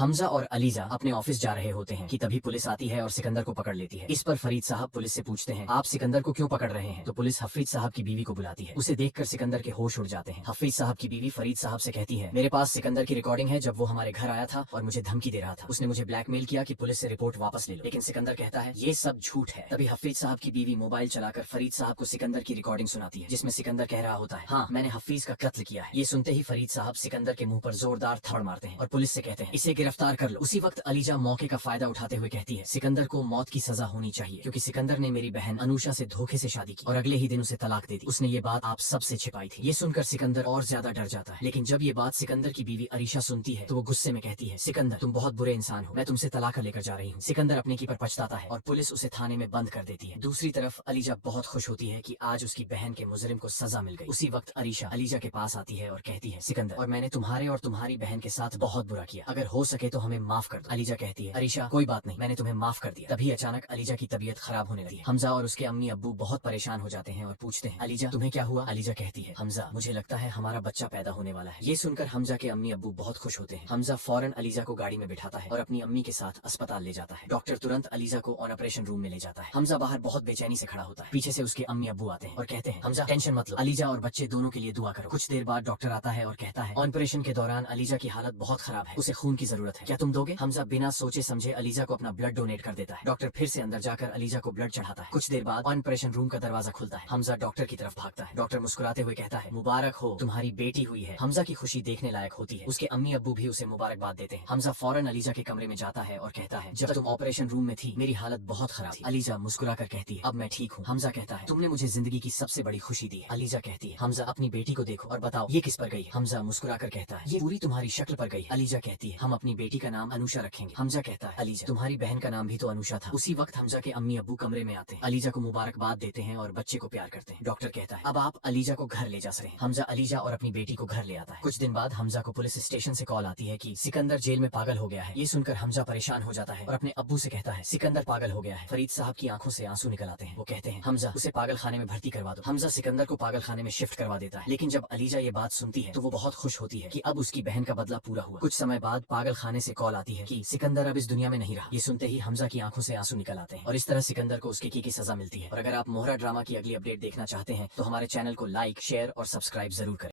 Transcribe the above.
हमजा और अलीजा अपने ऑफिस जा रहे होते हैं कि तभी पुलिस आती है और सिकंदर को पकड़ लेती है। इस पर फरीद साहब पुलिस से पूछते हैं, आप सिकंदर को क्यों पकड़ रहे हैं? तो पुलिस हफीज साहब की बीवी को बुलाती है। उसे देखकर सिकंदर के होश उड़ जाते हैं। हफीज साहब की बीवी फरीद साहब से कहती है, मेरे पास सिकंदर की रिकॉर्डिंग है जब वो हमारे घर आया था और मुझे धमकी दे रहा था। उसने मुझे ब्लैकमेल किया कि पुलिस से रिपोर्ट वापस ले लो, लेकिन सिकंदर कहता है ये सब झूठ है। तभी हफीज साहब की बीवी मोबाइल चलाकर फरीद साहब को सिकंदर की रिकॉर्डिंग सुनाती है, जिसमें सिकंदर कह रहा होता है, हाँ मैंने हफीज का कत्ल किया है। ये सुनते ही फरीद साहब सिकंदर के मुंह पर जोरदार थप्पड़ मारते हैं और पुलिस से कहते हैं, इसे गिरफ्तार कर लो। उसी वक्त अलीजा मौके का फायदा उठाते हुए कहती है, सिकंदर को मौत की सजा होनी चाहिए क्योंकि सिकंदर ने मेरी बहन अनुषा से धोखे से शादी की और अगले ही दिन उसे तलाक दे दी। उसने ये बात आप सबसे छिपाई थी। ये सुनकर सिकंदर और ज्यादा डर जाता है, लेकिन जब ये बात सिकंदर की बीवी अरीशा सुनती है तो वो गुस्से में कहती है, सिकंदर तुम बहुत बुरे इंसान हो, मैं तुमसे तलाक लेकर जा रही हूँ। सिकंदर अपने की पर पछताता है और पुलिस उसे थाने में बंद कर देती है। दूसरी तरफ अलीजा बहुत खुश होती है कि आज उसकी बहन के मुजरिम को सजा मिल गई। उसी वक्त अरीशा अलीजा के पास आती है और कहती है, सिकंदर और मैंने तुम्हारे और तुम्हारी बहन के साथ बहुत बुरा किया, अगर हो सके तो हमें माफ कर दो। अलीजा कहती है, अरीशा कोई बात नहीं, मैंने तुम्हें माफ कर दिया। तभी अचानक अलीजा की तबीयत खराब होने लगी है। हमजा और उसके अम्मी अब्बू बहुत परेशान हो जाते हैं और पूछते हैं, अलीजा तुम्हें क्या हुआ? अलीजा कहती है, हमजा मुझे लगता है हमारा बच्चा पैदा होने वाला है। ये सुनकर हमजा के अम्मी अब्बू बहुत खुश होते हैं। हमजा फौरन अलीजा को गाड़ी में बिठाता है और अपनी अम्मी के साथ अस्पताल ले जाता है। डॉक्टर तुरंत अलीजा को ऑन ऑपरेशन रूम में ले जाता है। हमजा बाहर बहुत बेचैनी से खड़ा होता है। पीछे से उसके अम्मी अब्बू आते हैं और कहते हैं, हमजा टेंशन मत लो, अलीजा और बच्चे दोनों के लिए दुआ करो। कुछ देर बाद डॉक्टर आता है और कहता है, ऑपरेशन के दौरान अलीजा की हालत बहुत खराब है, उसे खून की जरूरत है, क्या तुम दोगे? हमजा बिना सोचे समझे अलीजा को अपना ब्लड डोनेट कर देता है। डॉक्टर फिर से अंदर जाकर अलीजा को ब्लड चढ़ाता है। कुछ देर बाद ऑपरेशन रूम का दरवाजा खुलता है। हमजा डॉक्टर की तरफ भागता है। डॉक्टर मुस्कुराते हुए कहता है, मुबारक हो, तुम्हारी बेटी हुई है। हमजा की खुशी देखने लायक होती है। उसके अम्मी अब्बू भी उसे मुबारकबाद देते हैं। हमजा फौरन अलीजा के कमरे में जाता है और कहता है, जब तुम ऑपरेशन रूम में थी मेरी हालत बहुत खराब थी। अलीजा मुस्कुराकर कहती है, अब मैं ठीक हूँ। हमजा कहता है, तुमने मुझे जिंदगी की सबसे बड़ी खुशी दी है। अलीजा कहती है, हमजा अपनी बेटी को देखो और बताओ ये किस पर गई? हमजा मुस्कुराकर कहता है, ये पूरी तुम्हारी शक्ल पर गई। अलीजा कहती है, हम अपनी बेटी का नाम अनुषा रखेंगे। हमजा कहता है, अलीजा तुम्हारी बहन का नाम भी तो अनुषा था। उसी वक्त हमजा के अम्मी अब्बू कमरे में आते हैं, अलीजा को मुबारकबाद देते हैं और बच्चे को प्यार करते हैं। डॉक्टर कहता है, अब आप अलीजा को घर ले जा सकते हैं। हमजा अलीजा और अपनी बेटी को घर ले आता है। कुछ दिन बाद हमजा को पुलिस स्टेशन से कॉल आती है कि सिकंदर जेल में पागल हो गया है। ये सुनकर हमजा परेशान हो जाता है और अपने अब्बू से कहता है, सिकंदर पागल हो गया है। फरीद साहब की आंखों से आंसू निकल आते हैं। वो कहते हैं, हमजा उसे पागल खाने में भर्ती करवा दो। हमजा सिकंदर को पागल खाने में शिफ्ट करवा देता है। लेकिन जब अलीजा ये बात सुनती है तो वो बहुत खुश होती है कि अब उसकी बहन का बदला पूरा हुआ। कुछ समय बाद पागल खाने से कॉल आती है कि सिकंदर अब इस दुनिया में नहीं रहा। ये सुनते ही हमजा की आंखों से आंसू निकल आते हैं और इस तरह सिकंदर को उसके की सजा मिलती है। और अगर आप मोहरा ड्रामा की अगली अपडेट देखना चाहते हैं तो हमारे चैनल को लाइक, शेयर और सब्सक्राइब जरूर करें।